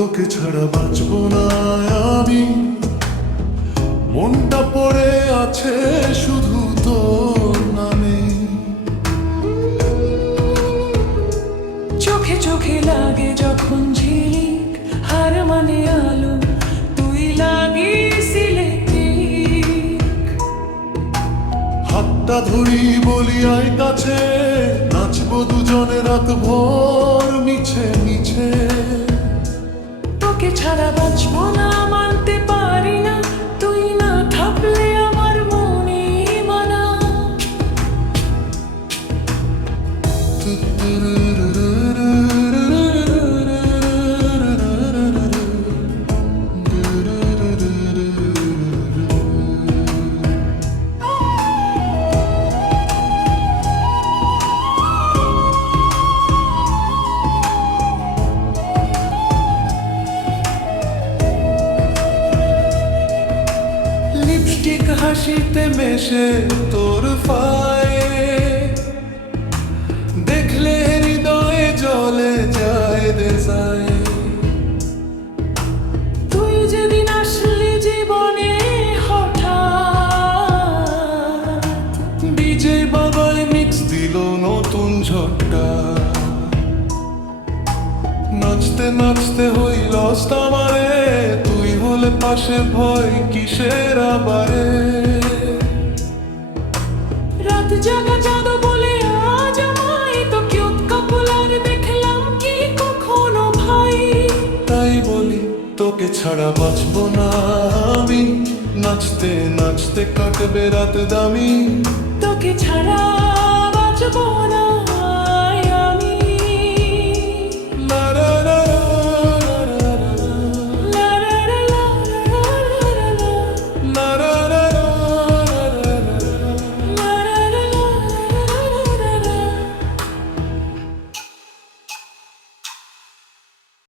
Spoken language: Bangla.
তোকে ছাড়া বাঁচব না আমি, মনটা পড়ে আছে শুধু তোর নামে। চোখে চোখে লাগে যখন ঝিলিক, হার মানে আলো, তুই লাগিয়েছিলে টিক। হাতটা ধরি বলি আয় কাছে, নাচবো দুজনে রাত ভোর মিছে মিছে। তোকে ছাড়া বাঁচব না, মানতে পারি না, তুই না থাকলে আমার মনে মানা। লিপস্টিক হাসিতে মেশে তোর ফায়ে, দেখলে হৃদয়ে জ্বলে যায় দেশায়। তুই যেদিন আসলি জীবনে হঠাৎ, ডিজে বাবায় মিক্স দিল নতুন ঝটকা, নাচতে নাচতে হই লস্ট আমারে, তুই হলে পাশে ভয় কিসের আবারে। রাত জাগা চাঁদ বলে আজ আমায় তো কিউট কাপল আর দেখলাম কি কখনো ভাই। তাই বলি তোকে ছাড়া বাঁচব না আমি, নাচতে নাচতে কাটবে রাত দামি। তোকে ছাড়া বাঁচব না।